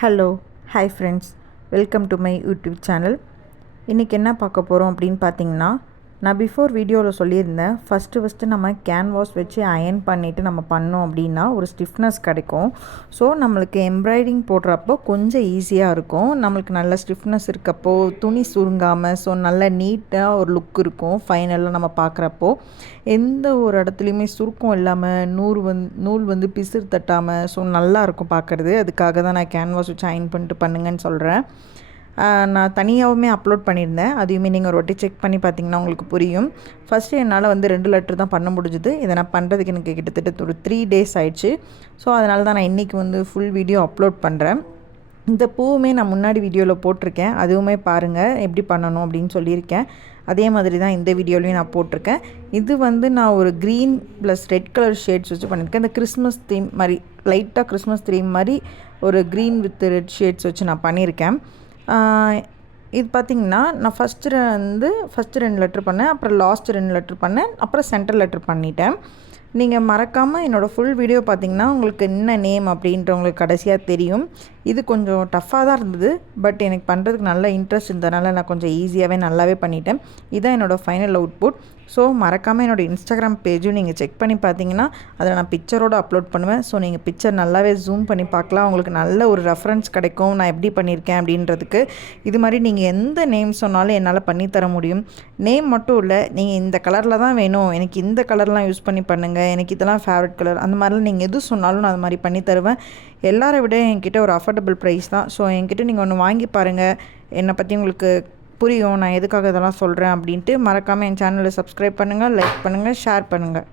Hello hi friends, welcome to my YouTube channel. இன்றைக்கி என்ன பார்க்க போகிறோம் அப்படின்னு பார்த்தீங்கன்னா, நான் பிஃபோர் வீடியோவில் சொல்லியிருந்தேன், ஃபஸ்ட்டு நம்ம கேன்வாஸ் வச்சு அயர்ன் பண்ணிவிட்டு நம்ம பண்ணோம் அப்படின்னா ஒரு ஸ்டிஃப்னஸ் கிடைக்கும். ஸோ நம்மளுக்கு எம்ப்ராய்டிங் போடுறப்போ கொஞ்சம் ஈஸியாக இருக்கும். நம்மளுக்கு நல்ல ஸ்டிஃப்னஸ் இருக்கப்போ துணி சுருங்காமல் ஸோ நல்ல நீட்டாக ஒரு லுக் இருக்கும். ஃபைனலாக நம்ம பார்க்குறப்போ எந்த ஒரு இடத்துலையுமே சுருக்கம் இல்லாமல் நூல் வந்து பிசிறு தட்டாமல் ஸோ நல்லாயிருக்கும் பார்க்குறது. அதுக்காக தான் நான் கேன்வாஸ் வச்சு அயர்ன் பண்ணிட்டு பண்ணுங்கன்னு சொல்கிறேன். நான் தனியாகவுமே அப்லோட் பண்ணியிருந்தேன். அதையுமே நீங்கள் ஒரு வாட்டி செக் பண்ணி பார்த்தீங்கன்னா உங்களுக்கு புரியும். ஃபஸ்ட்டு என்னால் வந்து 2 லெட்டர் தான் பண்ண முடிஞ்சுது. இதை நான் பண்ணுறதுக்கு எனக்கு கிட்டத்தட்ட ஒரு 3 டேஸ் ஆயிடுச்சு. ஸோ அதனால தான் நான் இன்றைக்கி வந்து ஃபுல் வீடியோ அப்லோட் பண்ணுறேன். இந்த பூவுமே நான் முன்னாடி வீடியோவில் போட்டிருக்கேன். அதுவுமே பாருங்கள் எப்படி பண்ணணும் அப்படின்னு சொல்லியிருக்கேன். அதே மாதிரி தான் இந்த வீடியோலையும் நான் போட்டிருக்கேன். இது வந்து நான் ஒரு green plus red colour shades வச்சு பண்ணியிருக்கேன். இந்த கிறிஸ்மஸ் தீம் மாதிரி லைட்டாக கிறிஸ்மஸ் தீம் மாதிரி ஒரு க்ரீன் வித் ரெட் ஷேட்ஸ் வச்சு நான் பண்ணியிருக்கேன். இது பார்த்திங்கன்னா நான் ஃபஸ்ட்டு 2 லெட்ரு பண்ணேன், அப்புறம் லாஸ்ட்டு 2 லெட்ரு பண்ணேன், அப்புறம் சென்டர் லெட்ரு பண்ணிட்டேன். நீங்கள் மறக்காமல் என்னோடய ஃபுல் வீடியோ பார்த்திங்கன்னா உங்களுக்கு என்ன நேம் அப்படின்ற உங்களுக்கு கடைசியாக தெரியும். இது கொஞ்சம் டஃப்பாக தான் இருந்தது, பட் எனக்கு பண்ணுறதுக்கு நல்ல இன்ட்ரெஸ்ட் இருந்ததுனால நான் கொஞ்சம் ஈஸியாகவே நல்லாவே பண்ணிட்டேன். இதுதான் என்னோடய ஃபைனல் அவுட்புட். ஸோ மறக்காமல் என்னோடய இன்ஸ்டாகிராம் பேஜும் நீங்கள் செக் பண்ணி பார்த்தீங்கன்னா அதில் நான் பிக்சரோடு அப்லோட் பண்ணுவேன். ஸோ நீங்கள் பிக்சர் நல்லாவே ஜூம் பண்ணி பார்க்கலாம். உங்களுக்கு நல்ல ஒரு ரெஃபரன்ஸ் கிடைக்கும் நான் எப்படி பண்ணியிருக்கேன் அப்படின்றதுக்கு. இது மாதிரி நீங்கள் எந்த நேம் சொன்னாலும் என்னால் பண்ணித்தர முடியும். நேம் மட்டும் இல்லை, நீங்கள் இந்த கலரில் தான் வேணும், எனக்கு இந்த கலர்லாம் யூஸ் பண்ணி பண்ணுங்கள், எனக்கு இதெல்லாம் ஃபேவரட் கலர், அந்த மாதிரிலாம் நீங்கள் எது சொன்னாலும் நான் அது மாதிரி பண்ணி தருவேன். எல்லாரை விட என்கிட்ட ஒரு அஃபோர்டபுள் ப்ரைஸ் தான். ஸோ என்கிட்ட நீங்கள் ஒன்று வாங்கி பாருங்கள், என்னை பற்றி உங்களுக்கு புரியும் நான் எதுக்காக இதெல்லாம் சொல்கிறேன் அப்படின்ட்டு. மறக்காமல் என் சேனலை சப்ஸ்கிரைப் பண்ணுங்கள், லைக் பண்ணுங்கள், ஷேர் பண்ணுங்கள்.